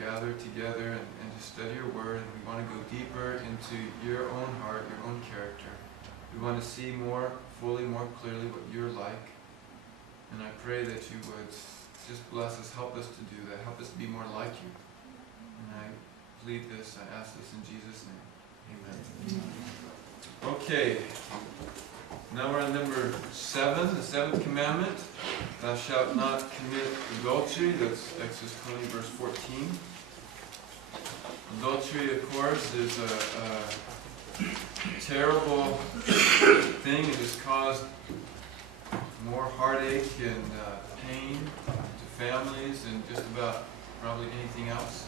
gather together and to study your word, and we want to go deeper into your own heart, your own character. We want to see more fully, more clearly what you're like. And I pray that you would just bless us, help us to do that, help us to be more like you. And I plead this, I ask this in Jesus' name. Amen. Okay, now we're on number 7, the 7th commandment. Thou shalt not commit adultery. That's Exodus 20, verse 14. Adultery, of course, is a terrible thing. It has caused more heartache and pain to families than just about probably anything else.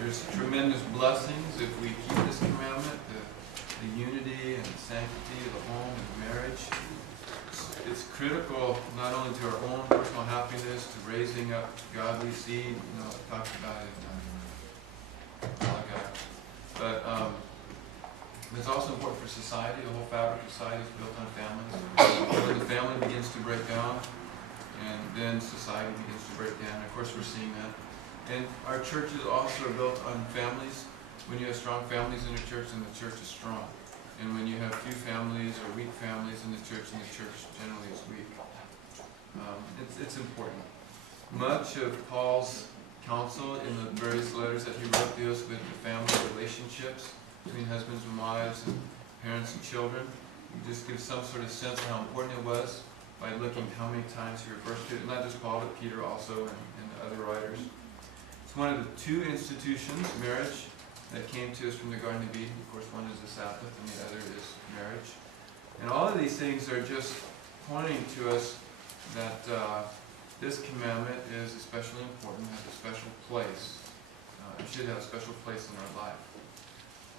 There's tremendous blessings if we keep this commandment, the unity and the sanctity of the home and marriage. It's critical not only to our own personal happiness, to raising up godly seed. I talked about it a while ago. But it's also important for society. The whole fabric of society is built on families. When the family begins to break down, and then society begins to break down. Of course, we're seeing that. And our churches also are built on families. When you have strong families in the church, then the church is strong. And when you have few families or weak families in the church, then the church generally is weak. It's important. Much of Paul's counsel in the various letters that he wrote deals with the family relationships between husbands and wives and parents and children. You just give some sort of sense of how important it was by looking how many times he refers to it. Not just Paul, but Peter also and other writers. It's one of the 2 institutions, marriage, that came to us from the Garden of Eden. Of course, one is the Sabbath and the other is marriage. And all of these things are just pointing to us that this commandment is especially important, has a special place. It should have a special place in our life.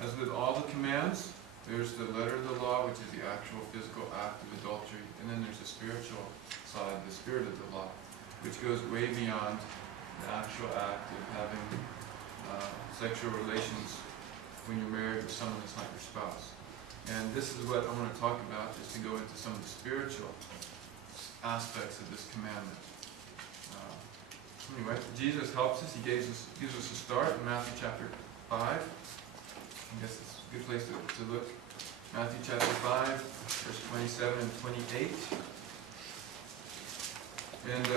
As with all the commands, there's the letter of the law, which is the actual physical act of adultery, and then there's the spiritual side, the spirit of the law, which goes way beyond the actual act of having sexual relations when you're married with someone that's not your spouse. And this is what I want to talk about, just to go into some of the spiritual aspects of this commandment. Anyway, Jesus helps us. He gives us a start in Matthew chapter 5. I guess it's a good place to look. Matthew chapter 5, verse 27 and 28. And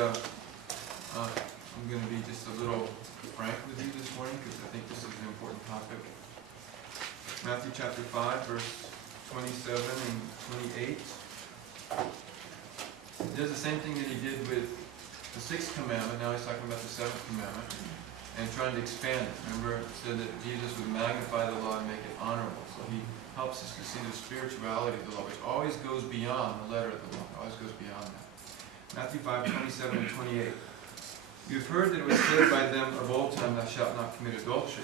I'm going to be just a little frank with you this morning because I think this is an important topic. Matthew chapter 5, verse 27 and 28. He does the same thing that he did with the 6th commandment. Now he's talking about the 7th commandment and trying to expand it. Remember, it said that Jesus would magnify the law and make it honorable. So he helps us to see the spirituality of the law, which always goes beyond the letter of the law. It always goes beyond that. Matthew 5, 27 and 28. You've heard that it was said by them of old time, thou shalt not commit adultery.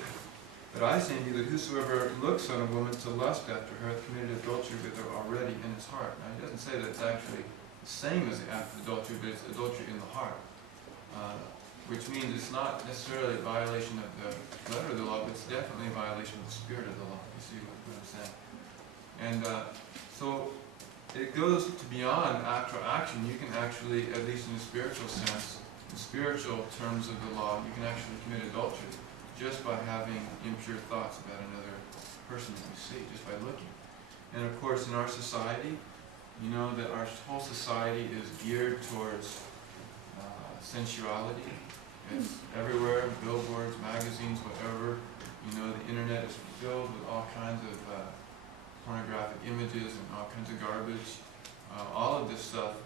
But I say to you that whosoever looks on a woman to lust after her hath committed adultery with her already in his heart. Now he doesn't say that it's actually the same as the act of adultery, but it's adultery in the heart. Which means it's not necessarily a violation of the letter of the law, but it's definitely a violation of the spirit of the law. You see what I'm saying? And so it goes to beyond actual action. You can actually, at least in the spiritual sense, in spiritual terms of the law, you can actually commit adultery just by having impure thoughts about another person that you see, just by looking. And of course, in our society, you know that our whole society is geared towards sensuality. It's everywhere, billboards, magazines, whatever. You know, the internet is filled with all kinds of pornographic images and all kinds of garbage. All of this stuff,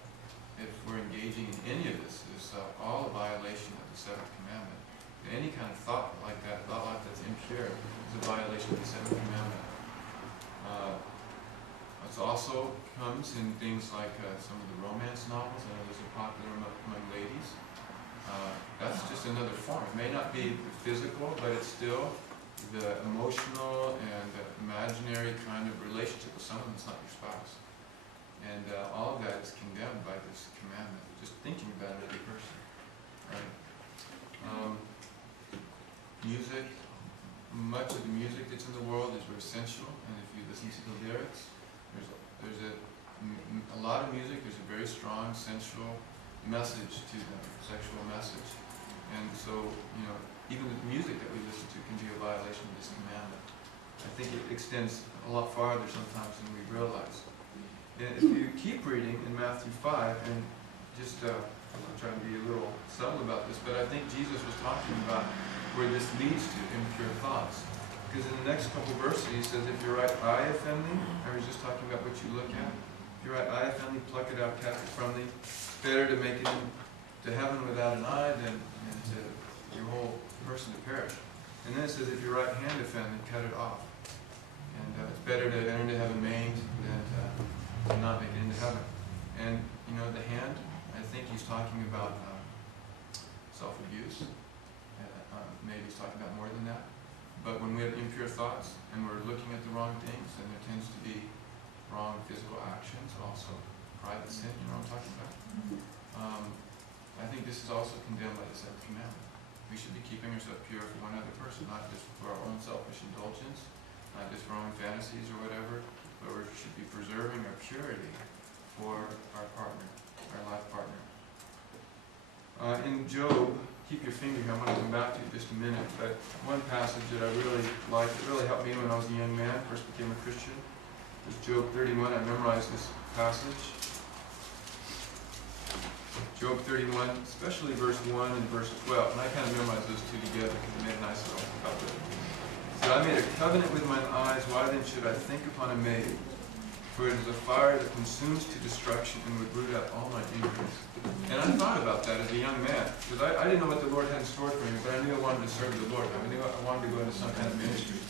if we're engaging in any of this, is all a violation of the 7th commandment. Any kind of thought like that, thought that's impure, is a violation of the 7th commandment. It also comes in things like some of the romance novels. I know those are popular among ladies. That's just another form. It may not be physical, but it's still the emotional and imaginary kind of relationship with someone that's not your spouse. And all of that is condemned by this commandment. Just thinking about another person. Right? Music. Much of the music that's in the world is very sensual, and if you listen to the lyrics, there's a lot of music. There's a very strong sensual message to them, sexual message. And so, even the music that we listen to can be a violation of this commandment. I think it extends a lot farther sometimes than we realize. And if you keep reading in Matthew 5, and just, I'm trying to be a little subtle about this, but I think Jesus was talking about where this leads to impure thoughts. Because in the next couple verses he says, if your right eye offend thee, or he's just talking about what you look at. If your right eye offend thee, pluck it out, cast it from thee. It's better to make it into heaven without an eye than to your whole person to perish. And then it says, if your right hand offend thee, cut it off. And it's better to enter into heaven maimed than to not make it into heaven. And, the hand, I think he's talking about self-abuse. Maybe he's talking about more than that. But when we have impure thoughts and we're looking at the wrong things, then there tends to be wrong physical actions, also private sin, you know what I'm talking about? I think this is also condemned by the seventh commandment. We should be keeping ourselves pure for one other person, not just for our own selfish indulgence, not just for our own fantasies or whatever, but we should be preserving our purity for our partner, our life partner. In Job, keep your finger here, I'm going to come back to it in just a minute, but one passage that I really liked, it really helped me when I was a young man, first became a Christian, was Job 31. I memorized this passage. Job 31, especially verse 1 and verse 12, and I kind of memorized those two together because it made a nice little couplet. It said, I made a covenant with mine eyes, why then should I think upon a maid? For it is a fire that consumes to destruction and would root out all my enemies. And I thought about that as a young man, because I didn't know what the Lord had in store for me, but I knew I wanted to serve the Lord. I knew I wanted to go into some kind of ministry.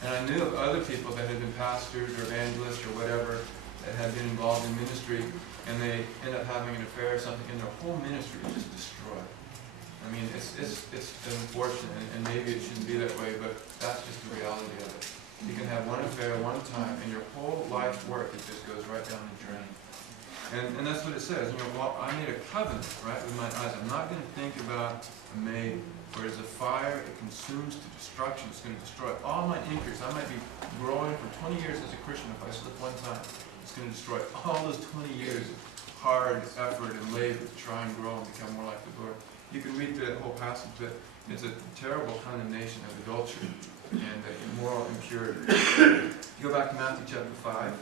And I knew of other people that had been pastors or evangelists or whatever that had been involved in ministry, and they end up having an affair or something, and their whole ministry is just destroyed. I mean, it's unfortunate, and maybe it shouldn't be that way, but that's just the reality of it. You can have one affair one time, and your whole life's work, it just goes right down the drain. And that's what it says. I made a covenant, right, with my eyes. I'm not going to think about a maid, where there's a fire, it consumes to destruction. It's going to destroy all my increase. I might be growing for 20 years as a Christian. If I slip one time, it's going to destroy all those 20 years of hard effort and labor to try and grow and become more like the Lord. You can read through that whole passage, but it's a terrible condemnation of adultery and immoral impurity. Go back to Matthew chapter 5.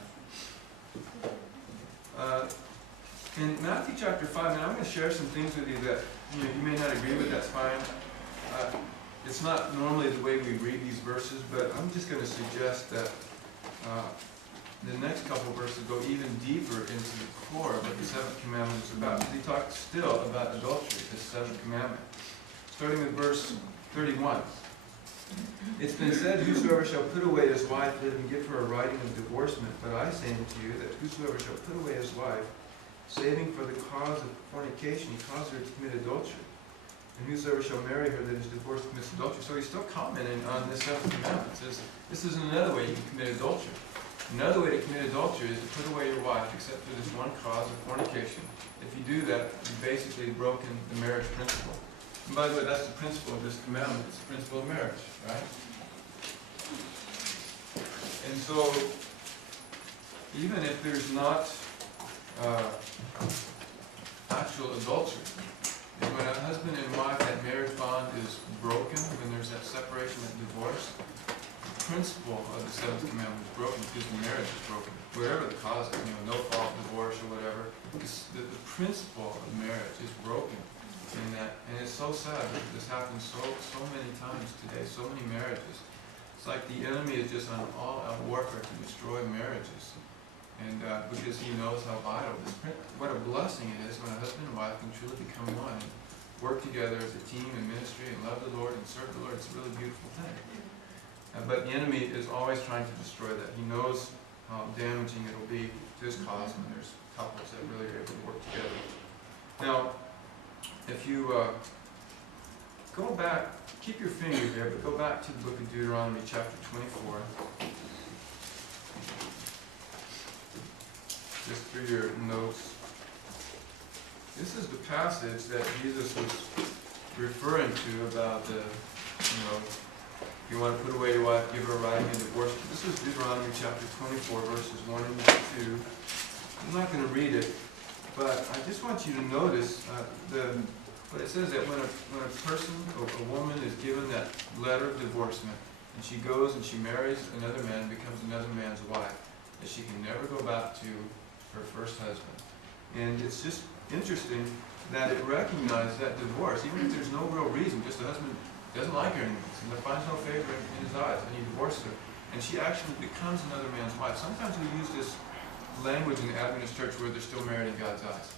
In Matthew chapter 5, and I'm going to share some things with you that you may not agree with, that's fine. It's not normally the way we read these verses, but I'm just going to suggest that the next couple verses go even deeper into the core of what the seventh commandment is about. Because he talks still about adultery, the seventh commandment. Starting with verse 31. It's been said, whosoever shall put away his wife, let him give her a writing of divorcement. But I say unto you that whosoever shall put away his wife, saving for the cause of fornication, causes her to commit adultery. And whosoever shall marry her that is divorced commits adultery. So he's still commenting on this seventh commandment. It says, this is another way you can commit adultery. Another way to commit adultery is to put away your wife, except for this one cause of fornication. If you do that, you've basically broken the marriage principle. And by the way, that's the principle of this commandment. It's the principle of marriage, right? And so, even if there's not actual adultery, and when a husband and wife, that marriage bond is broken, when there's that separation, that divorce, the principle of the seventh commandment is broken because the marriage is broken. Whatever the cause is, no fault divorce or whatever, the principle of marriage is broken. And it's so sad that this happens so many times today, so many marriages. It's like the enemy is just on all-out warfare to destroy marriages. And because he knows how vital this, what a blessing it is when a husband and wife can truly become one and work together as a team in ministry and love the Lord and serve the Lord. It's a really beautiful thing. But the enemy is always trying to destroy that. He knows how damaging it will be to his cause when there's couples that really are able to work together. Now, if you go back, keep your finger there, but go back to the book of Deuteronomy chapter 24. Just through your notes. This is the passage that Jesus was referring to about the, if you want to put away your wife, give her a writing and divorce. This is Deuteronomy chapter 24, verses 1 and 2. I'm not going to read it, but I just want you to notice But it says that when a person, or a woman, is given that letter of divorcement, and she goes and she marries another man, becomes another man's wife, that she can never go back to her first husband. And it's just interesting that it recognized that divorce, even if there's no real reason, just the husband doesn't like her anymore, and finds no favor in his eyes, and he divorces her, and she actually becomes another man's wife. Sometimes we use this language in the Adventist church where they're still married in God's eyes.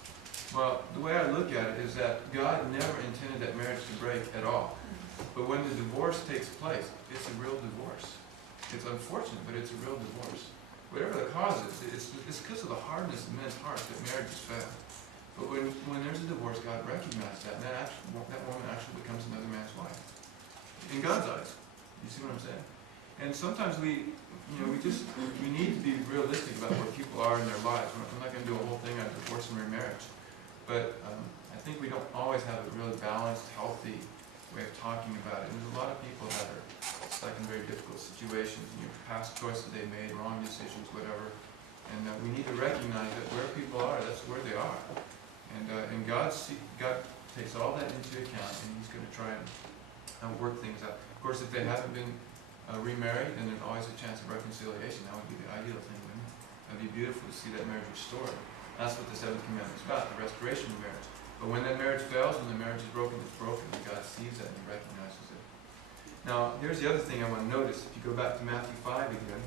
Well, the way I look at it is that God never intended that marriage to break at all. But when the divorce takes place, it's a real divorce. It's unfortunate, but it's a real divorce. Whatever the cause is, it's because of the hardness of men's hearts that marriages fail. But when there's a divorce, God recognizes that, and that woman actually becomes another man's wife. In God's eyes. You see what I'm saying? And sometimes we need to be realistic about where people are in their lives. I'm not going to do a whole thing on divorce and remarriage. But I think we don't always have a really balanced, healthy way of talking about it. And there's a lot of people that are stuck in very difficult situations, past choices they made, wrong decisions, whatever. And we need to recognize that where people are, that's where they are. And God takes all that into account, and He's going to try and work things out. Of course, if they haven't been remarried, then there's always a chance of reconciliation. That would be the ideal thing, wouldn't it? That would be beautiful to see that marriage restored. That's what the seventh commandment is about, the restoration of marriage. But when that marriage fails, when the marriage is broken, it's broken, and God sees that and He recognizes it. Now, here's the other thing I want to notice. If you go back to Matthew 5 again,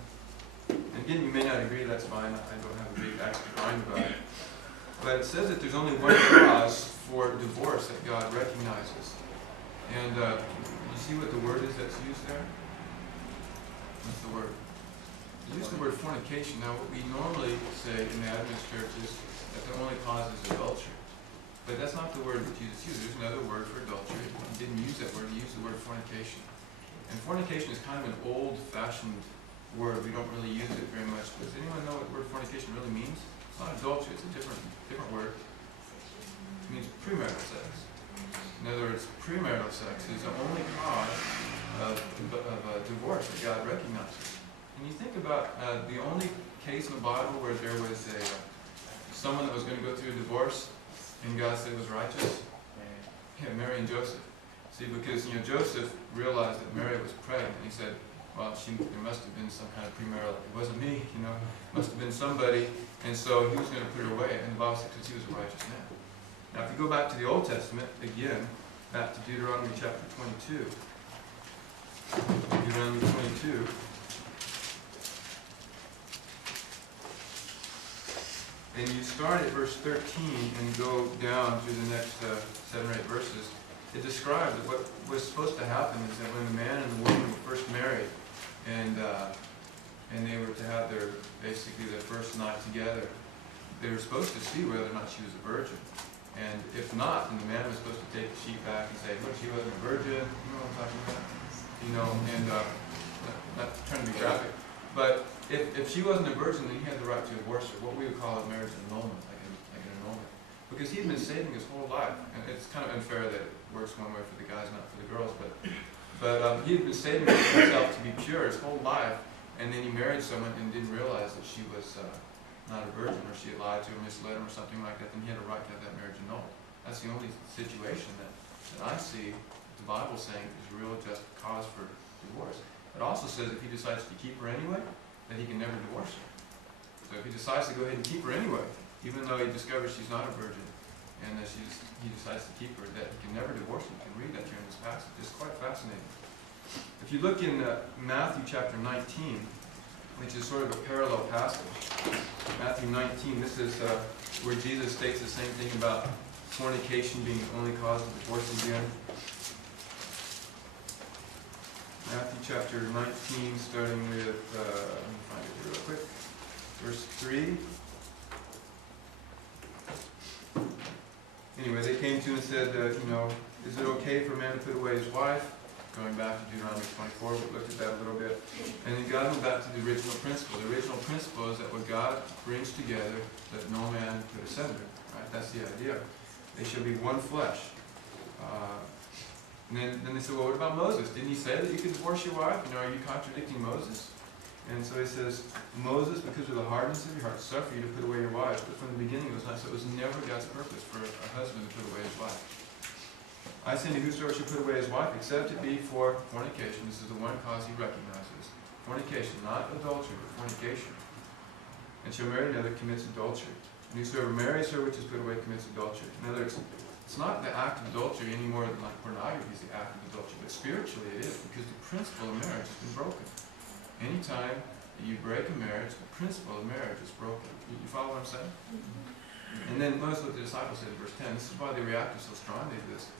and again, you may not agree, that's fine. I don't have a big axe to grind about it. But it says that there's only one cause for divorce that God recognizes. And you see what the word is that's used there? What's the word? We use the word fornication. Now, what we normally say in the Adventist church is that the only cause is adultery. But that's not the word that Jesus used. There's another word for adultery. He didn't use that word. He used the word fornication. And fornication is kind of an old-fashioned word. We don't really use it very much. Does anyone know what the word fornication really means? It's not adultery. It's a different word. It means premarital sex. In other words, premarital sex is the only cause of divorce that God recognizes. And you think about the only case in the Bible where there was someone that was going to go through a divorce, and God said it was righteous. Yeah, Mary and Joseph. See, because Joseph realized that Mary was pregnant, and he said, "Well, there must have been some kind of premarital. It wasn't me, it must have been somebody." And so he was going to put her away, and the Bible said because he was a righteous man. Now, if you go back to the Old Testament again, back to Deuteronomy chapter 22. Deuteronomy 22. And you start at verse 13 and go down through the next 7 or 8 verses. It describes that what was supposed to happen is that when the man and the woman were first married, and they were to have their first night together, they were supposed to see whether or not she was a virgin. And if not, then the man was supposed to take the sheet back and say, "Look, she wasn't a virgin." You know what I'm talking about? And not trying to be graphic, but if she wasn't a virgin, then he had the right to divorce her, what we would call a marriage annulment, like an annulment. Because he had been saving his whole life, and it's kind of unfair that it works one way for the guys, not for the girls, but he had been saving himself to be pure his whole life, and then he married someone and didn't realize that she was not a virgin, or she had lied to him, misled him, or something like that, then he had a right to have that marriage annulled. That's the only situation that I see the Bible saying is a real just cause for divorce. It also says if he decides to keep her anyway, that he can never divorce her. So if he decides to go ahead and keep her anyway, even though he discovers she's not a virgin, and that he decides to keep her, that he can never divorce her. You can read that here in this passage. It's quite fascinating. If you look in Matthew chapter 19, which is sort of a parallel passage, Matthew 19, this is where Jesus states the same thing about fornication being the only cause of divorce again. Matthew chapter 19, starting with, let me find it here real quick, verse 3. Anyway, they came to him and said, is it okay for a man to put away his wife? Going back to Deuteronomy 24, we looked at that a little bit. And then God went back to the original principle. The original principle is that what God brings together, that no man put asunder. Right? That's the idea. They shall be one flesh. And then they said, well, what about Moses? Didn't he say that you could divorce your wife? Are you contradicting Moses? And so he says, Moses, because of the hardness of your heart, suffer you to put away your wife. But from the beginning it was not so. It was never God's purpose for a husband to put away his wife. I say to whosoever should put away his wife, except it be for fornication. This is the one cause he recognizes. Fornication, not adultery, but fornication. And shall marry another commits adultery. And whosoever marries her which is put away commits adultery. In other words, it's not the act of adultery any more than like pornography is the act of adultery, but spiritually it is, because the principle of marriage has been broken. Anytime that you break a marriage, the principle of marriage is broken. You follow what I'm saying? And then notice what the disciples said in verse 10. This is why they reacted so strongly to this.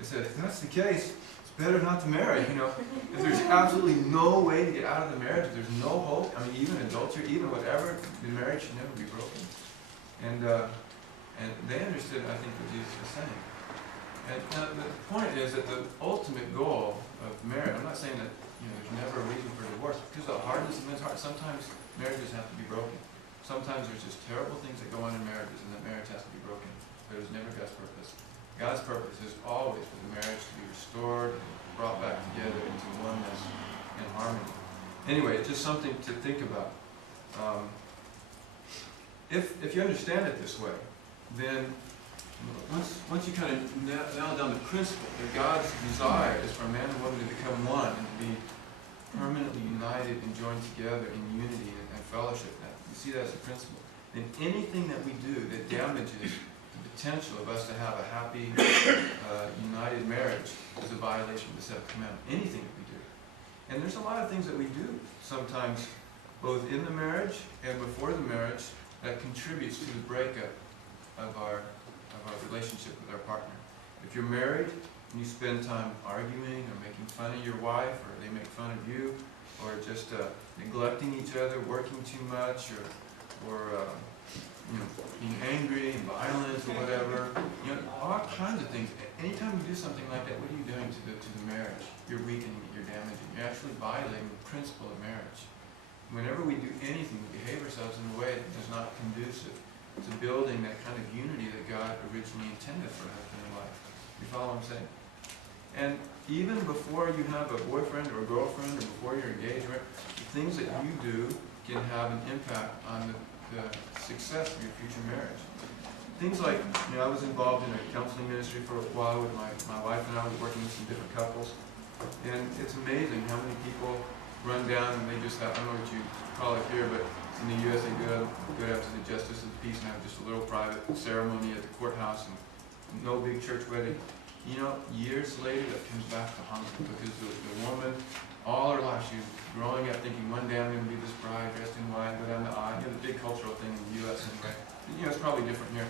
They said, if that's the case, it's better not to marry, you know. If there's absolutely no way to get out of the marriage, if there's no hope, I mean, even adultery, even whatever, the marriage should never be broken. And they understood, I think, what Jesus was saying. And the point is that the ultimate goal of marriage, I'm not saying that, you know, there's never a reason for divorce, because of the hardness of men's heart, sometimes marriages have to be broken. Sometimes there's just terrible things that go on in marriages, and that marriage has to be broken. But it was never God's purpose. God's purpose is always for the marriage to be restored and brought back together into oneness and harmony. Anyway, it's just something to think about. If you understand it this way, then once you kind of nail down the principle that God's desire is for a man and woman to become one and to be permanently united and joined together in unity and fellowship, now, you see that as a principle, then anything that we do that damages potential of us to have a happy, united marriage is a violation of the seventh commandment. Anything that we do. And there's a lot of things that we do sometimes, both in the marriage and before the marriage, that contributes to the breakup of our relationship with our partner. If you're married and you spend time arguing or making fun of your wife, or they make fun of you, or just neglecting each other, working too much, or you know, being angry and violent or whatever, you know, all kinds of things. Anytime you do something like that, what are you doing to the marriage? You're weakening it, you're damaging. You're actually violating the principle of marriage. Whenever we do anything, we behave ourselves in a way that is not conducive to building that kind of unity that God originally intended for husband and wife. You follow what I'm saying? And even before you have a boyfriend or a girlfriend, or before you're engaged, the things that you do can have an impact on the success of your future marriage. Things like, you know, I was involved in a counseling ministry for a while with my wife, and I was working with some different couples. And it's amazing how many people run down and they just have, I don't know what you call it here, but in the U.S. they go out to the Justice of the Peace and have just a little private ceremony at the courthouse and no big church wedding. You know, years later that comes back to haunt them, because the woman, all her life, she was growing up thinking one day I'm going to be this bride dressed in white, go down the aisle. You know, the big cultural thing in the U.S. anyway. You know, it's probably different here.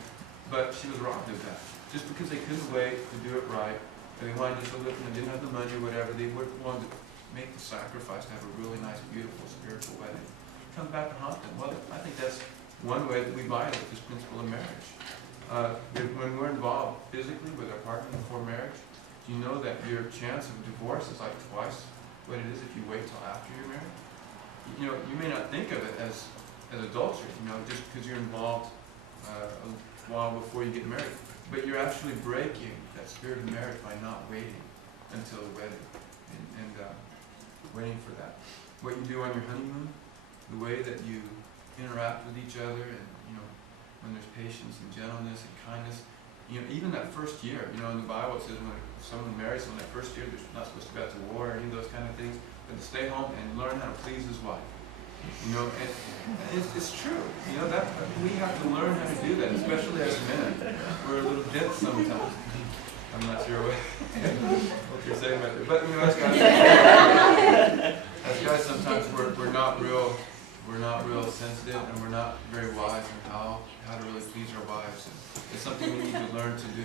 But she was robbed of that. Just because they couldn't wait to do it right, and they wanted just a little, and they didn't have the money or whatever, they wanted to make the sacrifice to have a really nice, beautiful, spiritual wedding. It comes back to haunt them. Well, I think that's one way that we violate this principle of marriage. When we're involved physically with our partner before marriage, do you know that your chance of divorce is like twice what it is if you wait till after you're married? You know, you may not think of it as adultery, you know, just because you're involved a while before you get married. But you're actually breaking that spirit of marriage by not waiting until the wedding and waiting for that. What you do on your honeymoon, the way that you interact with each other, and, you know, when there's patience and gentleness and kindness, you know, even that first year, you know, in the Bible it says when someone marries someone that first year, they're not supposed to go out to war or any of those kind of things, but to stay home and learn how to please his wife. You know, and it's true. You know, that we have to learn how to do that, especially as men. We're a little dense sometimes. I'm not sure what you're saying about it, but you know, as guys, sometimes we're not real sensitive, and we're not very wise in how to really please our wives. And it's something we need to learn to do.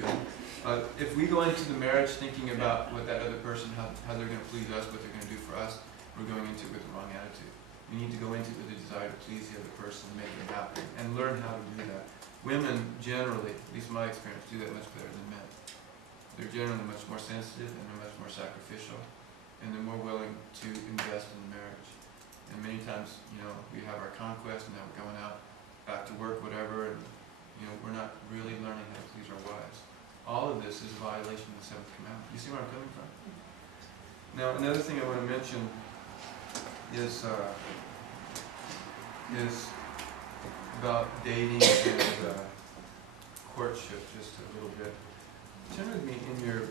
If we go into the marriage thinking about what that other person, how they're going to please us, what they're going to do for us, we're going into it with the wrong attitude. We need to go into it with the desire to please the other person and make them happy, and learn how to do that. Women generally, at least my experience, do that much better than men. They're generally much more sensitive, and they're much more sacrificial, and they're more willing to invest in the marriage. And many times, you know, we have our conquest, and now we're going out, back to work, whatever, and, you know, we're not really learning how to please our wives. All of this is a violation of the seventh commandment. You see where I'm coming from? Now, another thing I want to mention is about dating and courtship, just a little bit. Turn with me in your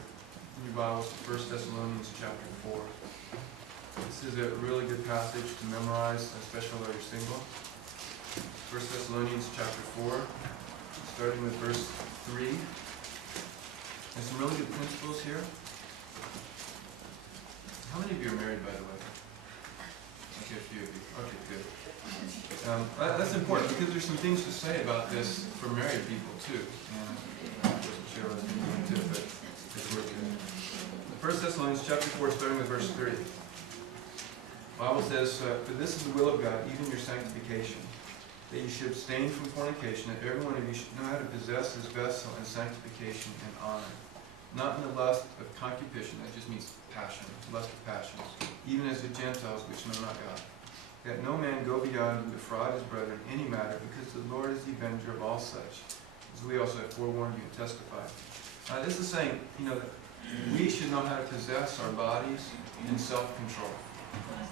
in your Bibles to 1 Thessalonians chapter 4. This is a really good passage to memorize, especially while you're single. 1 Thessalonians chapter 4, starting with verse 3. There's some really good principles here. How many of you are married, by the way? Okay, a few of you. Okay, good. That's important because there's some things to say about this for married people too. And I wasn't sure I was going to go into it, but it's worth it. 1 Thessalonians chapter 4, starting with verse 3. The Bible says, "For this is the will of God, even your sanctification, that you should abstain from fornication, that every one of you should know how to possess his vessel in sanctification and honor, not in the lust of concupiscence," that just means passion, lust of passions, "even as the Gentiles which know not God. That no man go beyond and defraud his brother in any matter, because the Lord is the avenger of all such, as we also have forewarned you and testified." This is saying, that we should know how to possess our bodies in self-control.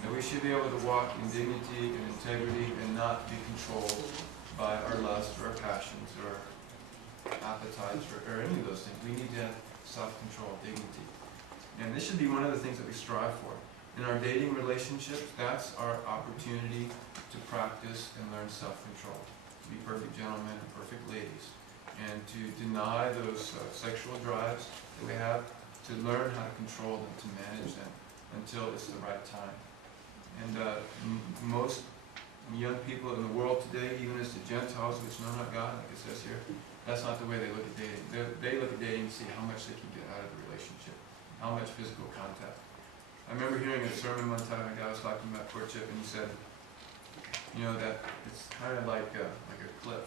That we should be able to walk in dignity and integrity and not be controlled by our lust or our passions or appetites or any of those things. We need to have self-control, dignity. And this should be one of the things that we strive for. In our dating relationships, that's our opportunity to practice and learn self-control. To be perfect gentlemen and perfect ladies. And to deny those sexual drives that we have, to learn how to control them, to manage them until it's the right time. And most young people in the world today, even as the Gentiles which know not God, like it says here, that's not the way they look at dating. They look at dating to see how much they can get out of the relationship, how much physical contact. I remember hearing a sermon one time, a guy was talking about courtship, and he said, that it's kind of like a cliff.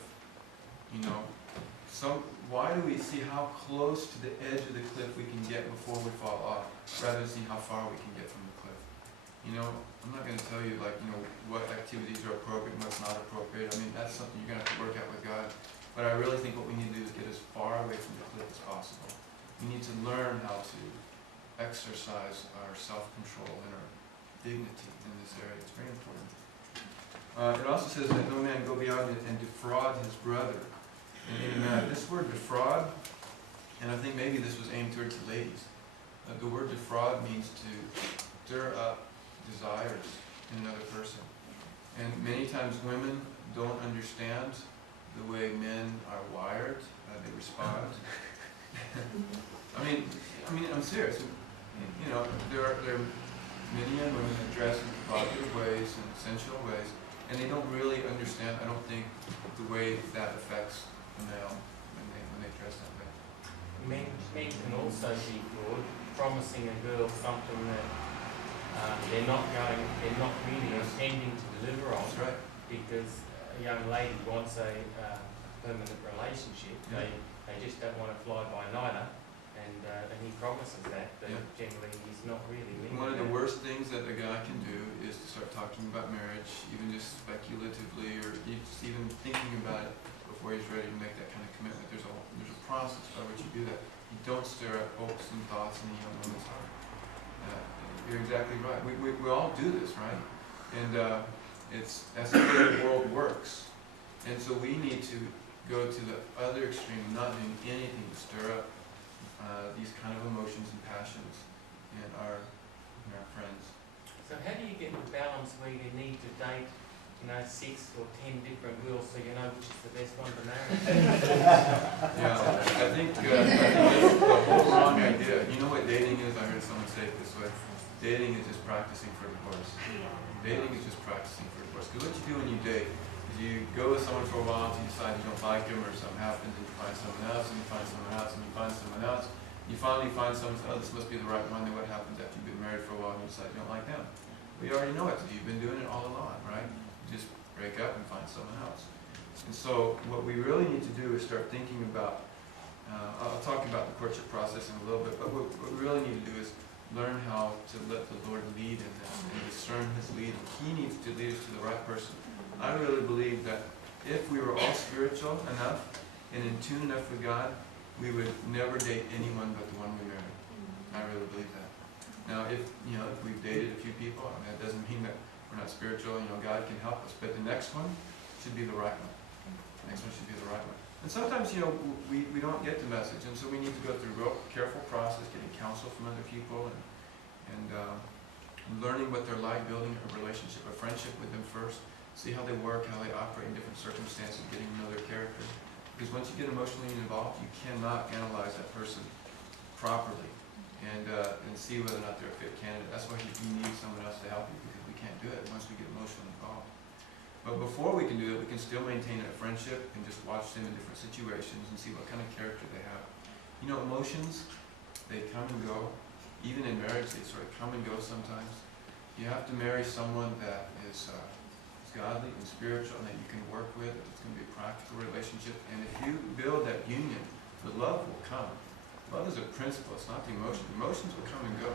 Why do we see how close to the edge of the cliff we can get before we fall off, rather than see how far we can get from the cliff? I'm not going to tell you, what activities are appropriate and what's not appropriate. I mean, that's something you're going to have to work out with God. But I really think what we need to do is get as far away from the cliff as possible. We need to learn how to exercise our self-control and our dignity in this area. It's very important. It also says that no man go beyond it and defraud his brother in any matter. This word defraud, and I think maybe this was aimed towards the ladies. The word defraud means to stir up desires in another person. And many times women don't understand the way men are wired. They respond. I mean, I'm serious. There are many young women that dress in provocative ways and sensual ways, and they don't really understand, I don't think, the way that affects the male when they dress that way. Men can also be good, promising a girl something that they're not really intending to deliver on. That's right. Because a young lady wants a permanent relationship. Yeah. They just don't want a fly-by-nighter. And he promises that, but generally he's not really meaning One of the that. worst things that a guy can do is to start talking about marriage, even just speculatively, or just even thinking about it before he's ready to make that kind of commitment. There's a process by which you do that. You don't stir up hopes and thoughts in the young woman's heart. You're exactly right. We all do this, right? And that's the way the world works. And so we need to go to the other extreme, not doing anything to stir up these kind of emotions and passions in our friends. So how do you get the balance where you need to date, 6 or 10 different girls so you know which is the best one to marry? Yeah, I think that's the whole wrong idea. You know what dating is? I heard someone say it this way. Dating is just practicing for divorce. Dating is just practicing for divorce. Because what you do when you date is you go with someone for a while until you decide you don't like them or something happens and you find someone else and you find someone else and you find someone else. You finally find someone, this must be the right one. Then what happens after you've been married for a while and you decide you don't like them? We already know what to do. You've been doing it all along, right? You just break up and find someone else. And so what we really need to do is start thinking about, I'll talk about the courtship process in a little bit, but what we really need to do is learn how to let the Lord lead in this and discern His leading. He needs to lead us to the right person. I really believe that if we were all spiritual enough and in tune enough with God, we would never date anyone but the one we marry. I really believe that. Now, if we've dated a few people, that doesn't mean that we're not spiritual. God can help us, but the next one should be the right one. The next one should be the right one. And sometimes, you know, we don't get the message, and so we need to go through a real careful process, getting counsel from other people, and learning what they're like, building a relationship, a friendship with them first, see how they work, how they operate in different circumstances, getting to know their character. Because once you get emotionally involved, you cannot analyze that person properly and see whether or not they're a fit candidate. That's why you need someone else to help you, because we can't do it once we get emotionally involved. But before we can do it, we can still maintain a friendship and just watch them in different situations and see what kind of character they have. You know, emotions, they come and go. Even in marriage, they sort of come and go sometimes. You have to marry someone that is godly and spiritual and that you can work with. It's going to be a practical relationship. And if you build that union, the love will come. Love is a principle. It's not the emotion. Emotions will come and go.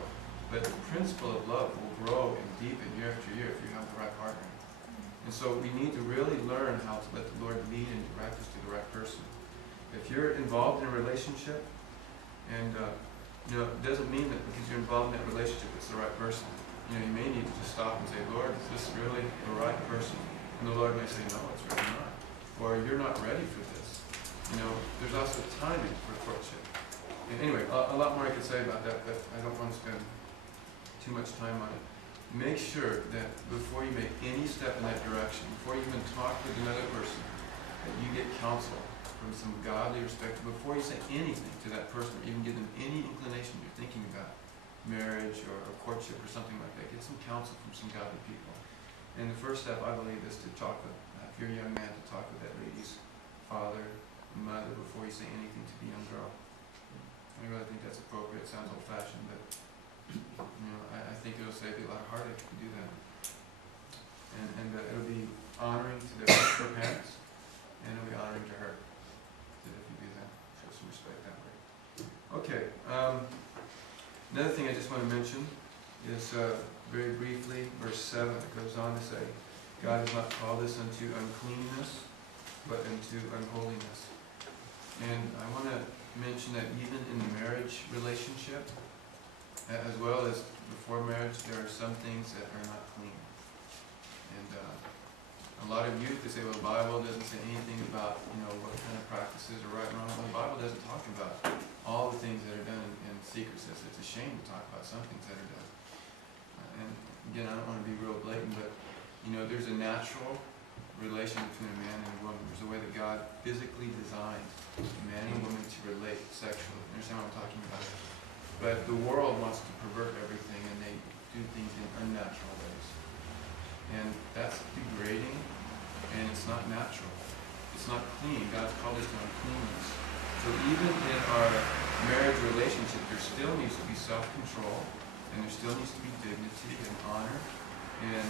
But the principle of love will grow and deepen year after year if you have the right partner. And so we need to really learn how to let the Lord lead and direct us to the right person. If you're involved in a relationship, and you know, it doesn't mean that because you're involved in that relationship it's the right person. You know, you may need to just stop and say, Lord, is this really the right person? And the Lord may say, no, it's really not. Or you're not ready for this. You know, there's also timing for courtship. And anyway, a lot more I could say about that, but I don't want to spend too much time on it. Make sure that before you make any step in that direction, before you even talk with another person, that you get counsel from some godly respect. Before you say anything to that person, or even give them any inclination you're thinking about marriage or courtship or something like that, get some counsel from some godly people. And the first step, I believe, is to talk with, if you're a young man, to talk with that lady's father and mother before you say anything to the young girl. I really think that's appropriate. It sounds old-fashioned, but you know, I think it'll save you a lot of heartache if you do that. And it'll be honoring to her parents, and it'll be honoring to her that if you do that. Show some respect that way. Okay. Another thing I just want to mention is very briefly, verse 7. It goes on to say, God has not called us unto uncleanness, but unto unholiness. And I want to mention that even in the marriage relationship, as well as before marriage, there are some things that are not clean. And a lot of youth, they say, well, the Bible doesn't say anything about, you know, what kind of practices are right and wrong. Well, the Bible doesn't talk about all the things that are done in secret. It's a shame to talk about some things that are done. And again, I don't want to be real blatant, but, you know, there's a natural relation between a man and a woman. There's a way that God physically designed a man and woman to relate sexually. Understand what I'm talking about? But the world wants to pervert everything, and they do things in unnatural ways. And that's degrading, and it's not natural. It's not clean. God's called us to uncleanness. So even in our marriage relationship, there still needs to be self-control, and there still needs to be dignity and honor in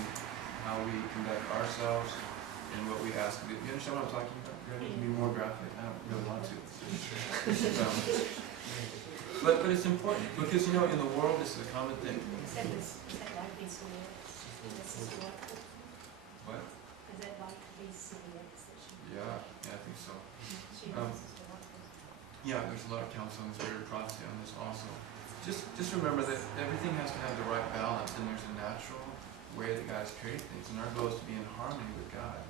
how we conduct ourselves and what we ask of it. You understand what I'm talking about? Do I need to be more graphic? I don't really want to. But it's important, because, you know, in the world this is a common thing. Is that like these lyrics? What? Is that like these lyrics that she? Yeah, I think so. She Um, uses the one. Yeah, there's a lot of counsel on this, very prophecy on this also. Just remember that everything has to have the right balance, and there's a natural way that God has created things, and our goal is to be in harmony with God,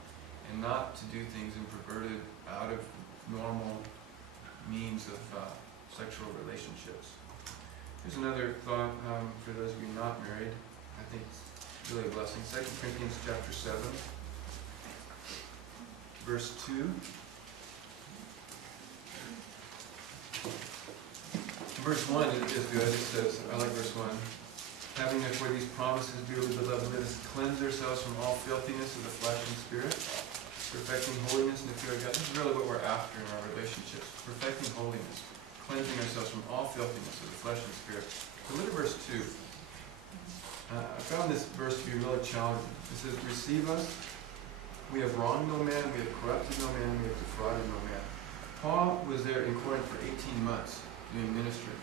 and not to do things in perverted, out of normal means of sexual relationships. Here's another thought for those of you not married. I think it's really a blessing. 2 Corinthians chapter 7, verse 2. Verse 1 is good. It says, I like verse 1. Having therefore these promises, dearly beloved, let us cleanse ourselves from all filthiness of the flesh and spirit, perfecting holiness in the fear of God. This is really what we're after in our relationships. Perfecting holiness. Cleansing ourselves from all filthiness of the flesh and spirit. But look at verse 2. I found this verse to be really challenging. It says, receive us. We have wronged no man, we have corrupted no man, we have defrauded no man. Paul was there in Corinth for 18 months doing ministry.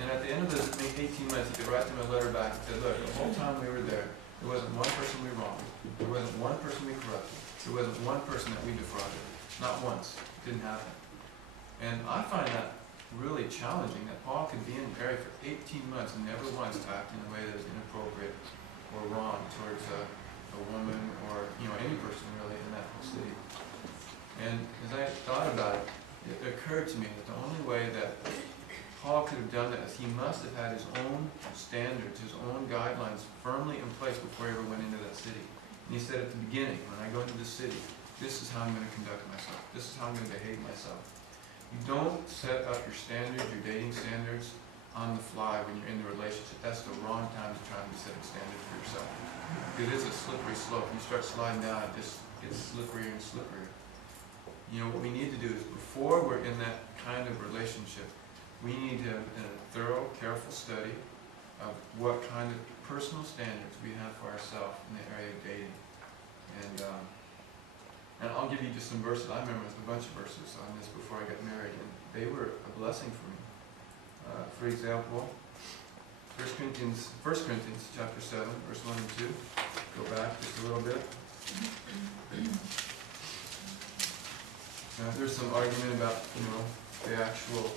And at the end of those 18 months, he could write them a letter back and say, look, the whole time we were there wasn't one person we wronged. There wasn't one person we corrupted. There wasn't one person that we defrauded. Not once. It didn't happen. And I find that really challenging, that Paul could be in Mary for 18 months and never once act in a way that was inappropriate or wrong towards a woman or, you know, any person really in that whole city. And as I thought about it, it occurred to me that the only way that Paul could have done that is he must have had his own standards, his own guidelines firmly in place before he ever went into that city. And he said at the beginning, when I go into the city, this is how I'm going to conduct myself. This is how I'm going to behave myself. You don't set up your standards, your dating standards, on the fly when you're in the relationship. That's the wrong time to try and be setting standards for yourself. It is a slippery slope. You start sliding down, it just gets slipperier and slipperier. You know, what we need to do is, before we're in that kind of relationship, we need to have a thorough, careful study of what kind of personal standards we have for ourselves in the area of dating. And I'll give you just some verses. I remember a bunch of verses on this before I got married, and they were a blessing for me. For example, 1 Corinthians chapter 7, verse 1 and 2. Go back just a little bit. Now, there's some argument about, the actual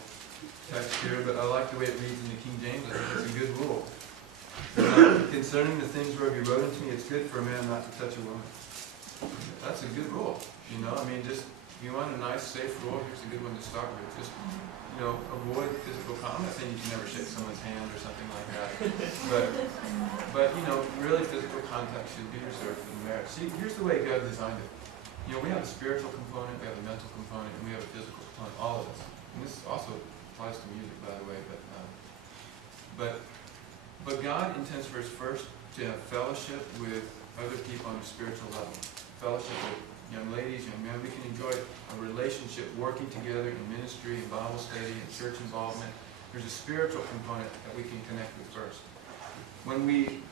text here, but I like the way it reads in the King James. I think it's a good rule. Concerning the things whereof you wrote unto me, it's good for a man not to touch a woman. That's a good rule. Just if you want a nice, safe rule, here's a good one to start with. Just, avoid physical contact. I'm not saying you can never shake someone's hand or something like that. But really physical contact should be reserved for the marriage. See, here's the way God designed it. We have a spiritual component, we have a mental component, and we have a physical component, all of us. And this also applies to music, by the way, but God intends for us first to have fellowship with other people on a spiritual level. Fellowship with young ladies, young men. We can enjoy a relationship working together in ministry, in Bible study, in church involvement. There's a spiritual component that we can connect with first. When we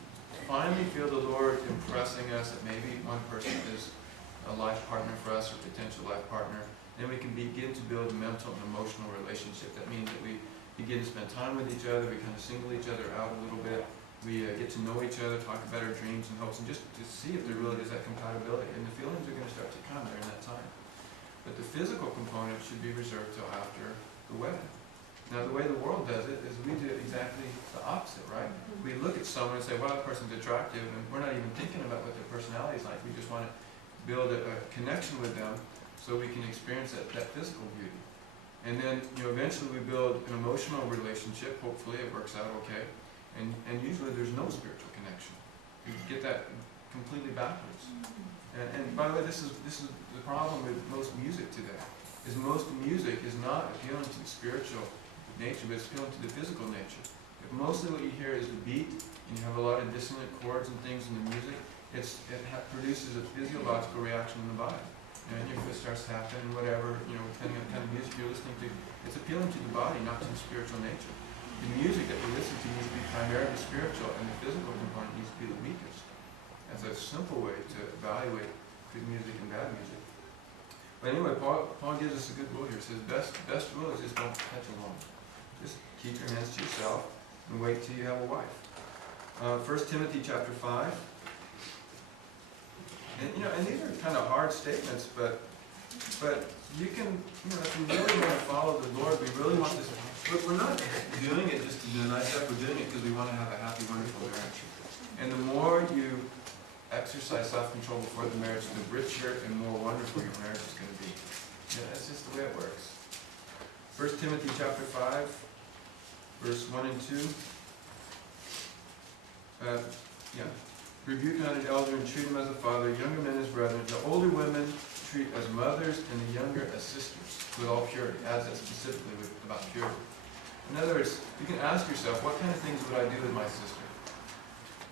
finally feel the Lord impressing us that maybe one person is a life partner for us, or potential life partner, then we can begin to build a mental and emotional relationship. That means that we begin to spend time with each other, we kind of single each other out a little bit, we get to know each other, talk about our dreams and hopes, and just to see if there really is that compatibility. And the feelings are going to start to come during that time. But the physical component should be reserved till after the wedding. Now, the way the world does it is we do exactly the opposite, right? We look at someone and say, well, that person's attractive, and we're not even thinking about what their personality is like. We just want to build a connection with them so we can experience that physical beauty. And then, eventually we build an emotional relationship. Hopefully it works out okay. And usually there's no spiritual connection. You get that completely backwards. And by the way, this is the problem with most music today, is most music is not appealing to the spiritual nature, but it's appealing to the physical nature. If mostly what you hear is the beat, and you have a lot of dissonant chords and things in the music, it produces a physiological reaction in the body. And your foot starts to happen, and whatever, depending on the kind of music you're listening to, it's appealing to the body, not to the spiritual nature. The music that we listen to needs to be primarily spiritual, and the physical component needs to be the weakest. That's a simple way to evaluate good music and bad music. But anyway, Paul gives us a good rule here. He says, best rule is just don't touch a woman. Just keep your hands to yourself and wait till you have a wife. 1 Timothy chapter 5. And these are kind of hard statements, but you can, if we really want to follow the Lord, we really want this. We're not doing it just to do a nice stuff. We're doing it because we want to have a happy, wonderful marriage. And the more you exercise self-control before the marriage, the richer and more wonderful your marriage is going to be. That's just the way it works. 1 Timothy chapter 5, verse 1 and 2. Rebuke not an elder and treat him as a father, younger men as brethren, the older women treat as mothers, and the younger as sisters, with all purity. Adds that specifically about purity. In other words, you can ask yourself, what kind of things would I do with my sister?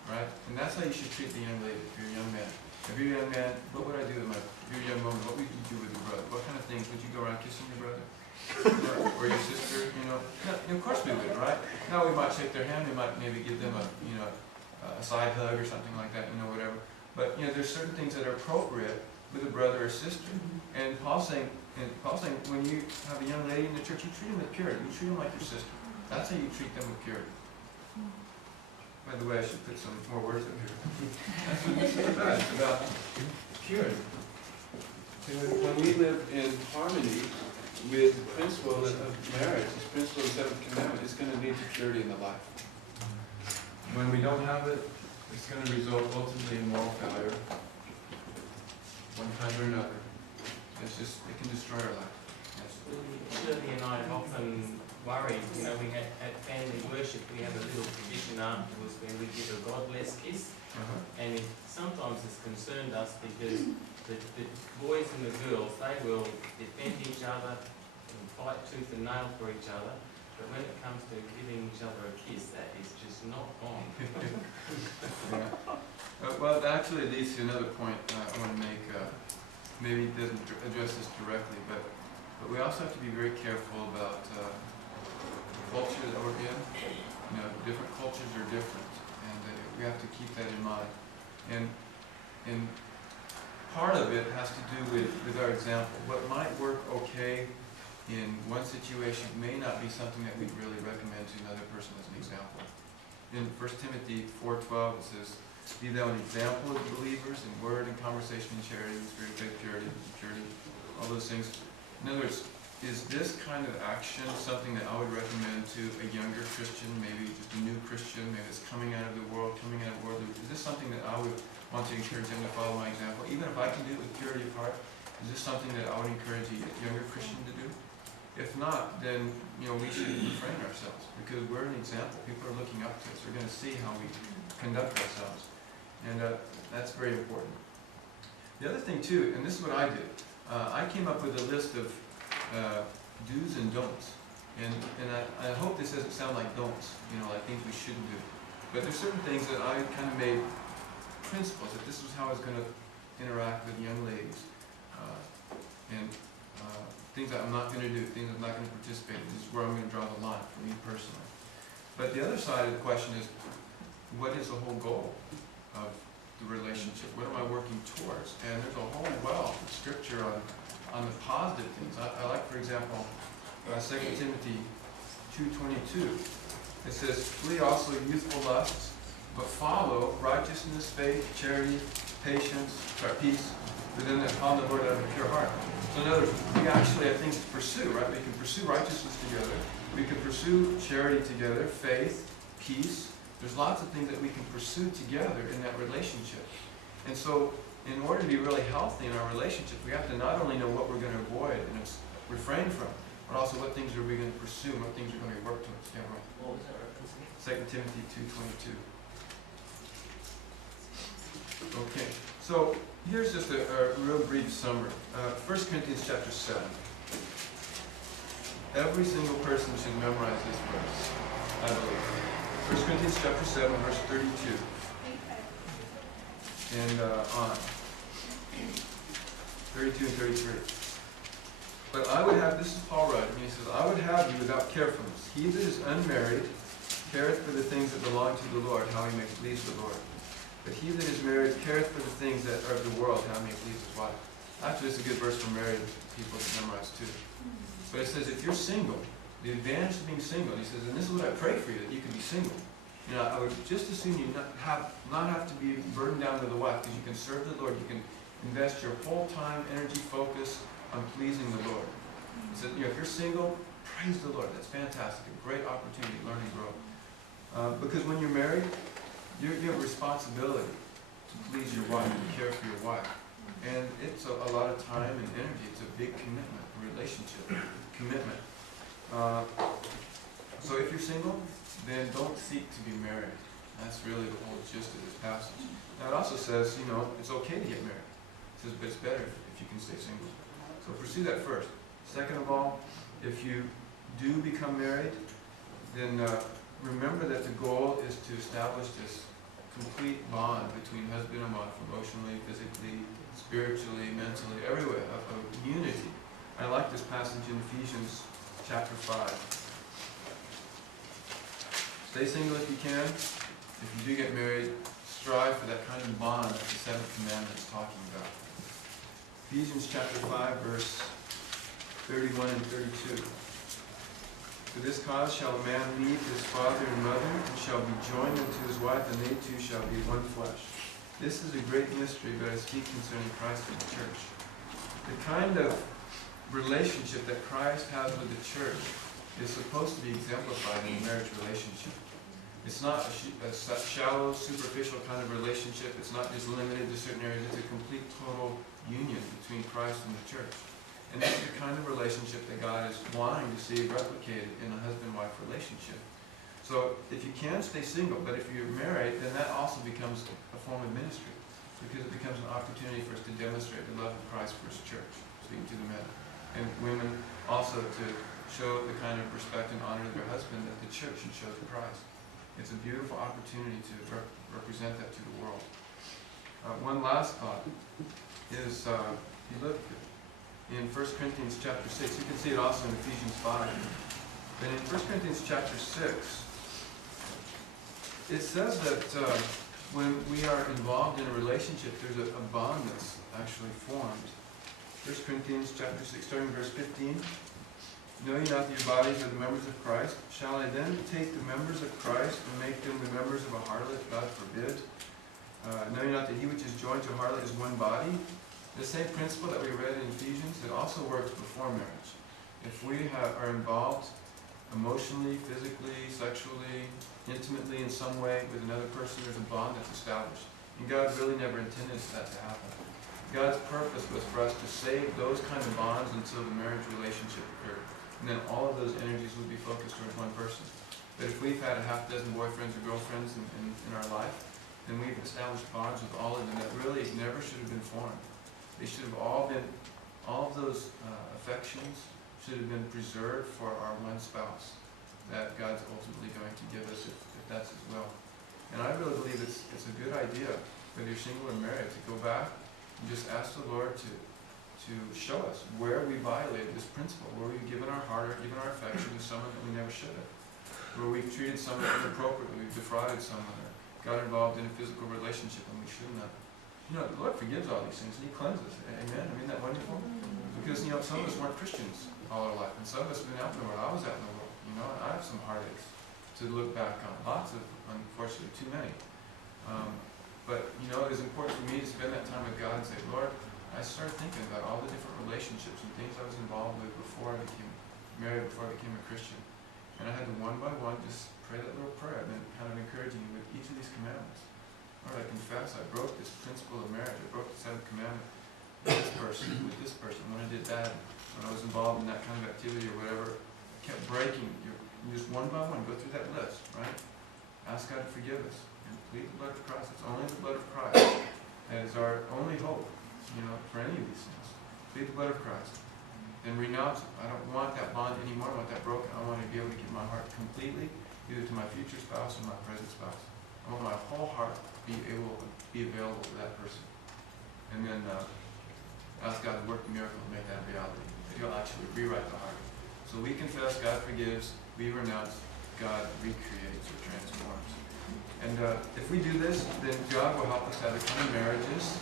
Right? And that's how you should treat the young lady, if you're a young man. If you're a young man, what would I do with if you're a young woman, what would you do with your brother? What kind of things? Would you go around kissing your brother? or your sister? No, of course we would, right? Now we might shake their hand, we might maybe give them a side hug or something like that, whatever. But there's certain things that are appropriate with a brother or sister. And Paul's saying, when you have a young lady in the church, you treat them with purity. You treat them like your sister. That's how you treat them with purity. By the way, I should put some more words up here. That's what this is about. It's about purity. When we live in harmony with the principle of marriage, this principle of the seventh commandment, it's going to lead to purity in the life. When we don't have it, it's going to result ultimately in moral failure, one kind or another. It can destroy our life. Yes. worried. You know, we had at family worship, we have a little tradition afterwards where we give a God bless kiss, and it sometimes has concerned us because the boys and the girls, they will defend each other and fight tooth and nail for each other, but when it comes to giving each other a kiss, that is just not on. Well, that actually leads to another point I want to make. Maybe it doesn't address this directly, but we also have to be very careful about the culture that we're in. You know, different cultures are different, and we have to keep that in mind. And part of it has to do with our example. What might work okay in one situation may not be something that we'd really recommend to another person as an example. In 1 Timothy 4:12 it says, "Be thou an example of believers in word and conversation and charity, spirit, faith, purity, all those things." In other words, is this kind of action something that I would recommend to a younger Christian, maybe just a new Christian, maybe it's coming out of the world, is this something that I would want to encourage them to follow my example? Even if I can do it with purity of heart, is this something that I would encourage a younger Christian to do? If not, then we should refrain ourselves, because we're an example. People are looking up to us. They're going to see how we conduct ourselves. And that's very important. The other thing too, and this is what I did, I came up with a list of do's and don'ts. And I hope this doesn't sound like don'ts, like things we shouldn't do. But there's certain things that I kind of made principles, that this was how I was going to interact with young ladies. And things that I'm not going to do, things I'm not going to participate in. This is where I'm going to draw the line for me personally. But the other side of the question is, what is the whole goal of the relationship? What am I working towards? And there's a whole wealth of scripture on the positive things. I like, for example, 2 Timothy 2:22. It says, "Flee also youthful lusts, but follow righteousness, faith, charity, patience, peace, within upon the Lord out of a pure heart." So in other words, we actually have things to pursue, right? We can pursue righteousness together. We can pursue charity together, faith, peace. There's lots of things that we can pursue together in that relationship. And so, in order to be really healthy in our relationship, we have to not only know what we're going to avoid and refrain from, but also what things are we going to pursue and what things are going to be worked towards. Yeah, right. What was that reference again? 2 Timothy 2:22. Okay, so here's just a real brief summary. 1 Corinthians chapter 7. Every single person should memorize this verse, I believe. 1 Corinthians chapter 7, verse 32. And on. 32 and 33. "But I would have," this is Paul writing, he says, "I would have you without carefulness. He that is unmarried careth for the things that belong to the Lord, how he may please the Lord. But he that is married careth for the things that are of the world, how he may please his wife." Actually, it's a good verse for married people to memorize too. But it says, if you're single, the advantage of being single, he says, and this is what I pray for you, that you can be single. I would just as soon you not have to be burdened down with a wife, because you can serve the Lord. You can invest your whole time, energy, focus on pleasing the Lord. He said, if you're single, praise the Lord. That's fantastic. A great opportunity to learn and grow. Because when you're married, you have a responsibility to please your wife, to care for your wife. And it's a lot of time and energy. It's a big commitment, a relationship commitment. So if you're single, then don't seek to be married. That's really the whole gist of this passage. Now it also says, it's okay to get married. It says, but it's better if you can stay single. So pursue that first. Second of all, if you do become married, then remember that the goal is to establish this complete bond between husband and wife, emotionally, physically, spiritually, mentally, everywhere, of unity. I like this passage in Ephesians chapter 5. Stay single if you can. If you do get married, strive for that kind of bond that the seventh commandment is talking about. Ephesians chapter 5, verse 31 and 32. "For this cause shall a man leave his father and mother, and shall be joined unto his wife, and they two shall be one flesh. This is a great mystery, but I speak concerning Christ and the church." The kind of relationship that Christ has with the church is supposed to be exemplified in a marriage relationship. It's not a shallow, superficial kind of relationship. It's not just limited to certain areas. It's a complete, total union between Christ and the church. And that's the kind of relationship that God is wanting to see replicated in a husband-wife relationship. So if you can, stay single, but if you're married, then that also becomes a form of ministry, because it becomes an opportunity for us to demonstrate the love of Christ for His church, speaking to the men. And women also to show the kind of respect and honor to their husband that the church should show to Christ. It's a beautiful opportunity to represent that to the world. One last thought is, you look in 1 Corinthians chapter 6, you can see it also in Ephesians 5. But in 1 Corinthians chapter 6, it says that when we are involved in a relationship, there's a bond that's actually formed. 1 Corinthians chapter 6, starting verse 15. Know ye not that your bodies are the members of Christ? Shall I then take the members of Christ and make them the members of a harlot? God forbid. Know ye not that he which is joined to a harlot is one body? The same principle that we read in Ephesians, it also works before marriage. If we are involved emotionally, physically, sexually, intimately in some way with another person, there's a bond that's established. And God really never intended that to happen. God's purpose was for us to save those kind of bonds until the marriage relationship occurred. And then all of those energies would be focused towards one person. But if we've had a half dozen boyfriends or girlfriends in our life, then we've established bonds with all of them that really never should have been formed. They should have all of those affections should have been preserved for our one spouse that God's ultimately going to give us if that's His will. And I really believe it's a good idea, whether you're single or married, to go back and just ask the Lord to show us where we violated this principle, where we've given our heart or given our affection to someone that we never should have, where we've treated someone inappropriately, we've defrauded someone, or got involved in a physical relationship when we shouldn't have. You know, the Lord forgives all these things, and He cleanses. Amen? Isn't that wonderful? Because, some of us weren't Christians all our life, and some of us have been out in the world. I was out in the world, and I have some heartaches to look back on. Lots of, unfortunately, too many. But, it was important for me to spend that time with God and say, Lord, I started thinking about all the different relationships and things I was involved with before I became married, before I became a Christian. And I had to one by one just pray that little prayer and then kind of encouraging you with each of these commandments. Lord, I confess I broke this principle of marriage. I broke the seventh commandment with this person, when I did that, when I was involved in that kind of activity or whatever. I kept breaking. You just one by one go through that list, right? Ask God to forgive us and plead the blood of Christ. It's only the blood of Christ that is our only hope, for any of these things. Plead the blood of Christ. Then renounce it. I don't want that bond anymore. I want that broken. I want to be able to give my heart completely, either to my future spouse or my present spouse. I want my whole heart to be available to that person. And then ask God to work the miracle and make that a reality. That He'll actually rewrite the heart. So we confess, God forgives, we renounce, God recreates or transforms. And if we do this, then God will help us have the kind of marriages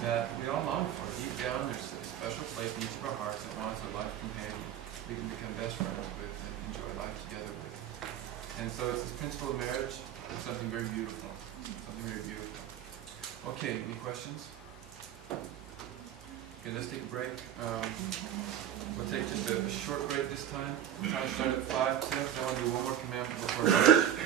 that we all long for. Deep down, there's a special place in each of our hearts that wants a life companion we can become best friends with and enjoy life together with. And so it's this principle of marriage. It's something very beautiful. Something very beautiful. Okay, any questions? Okay, let's take a break. We'll take just a short break this time. We'll try to start at 5:10. I want to do one more commandment before lunch.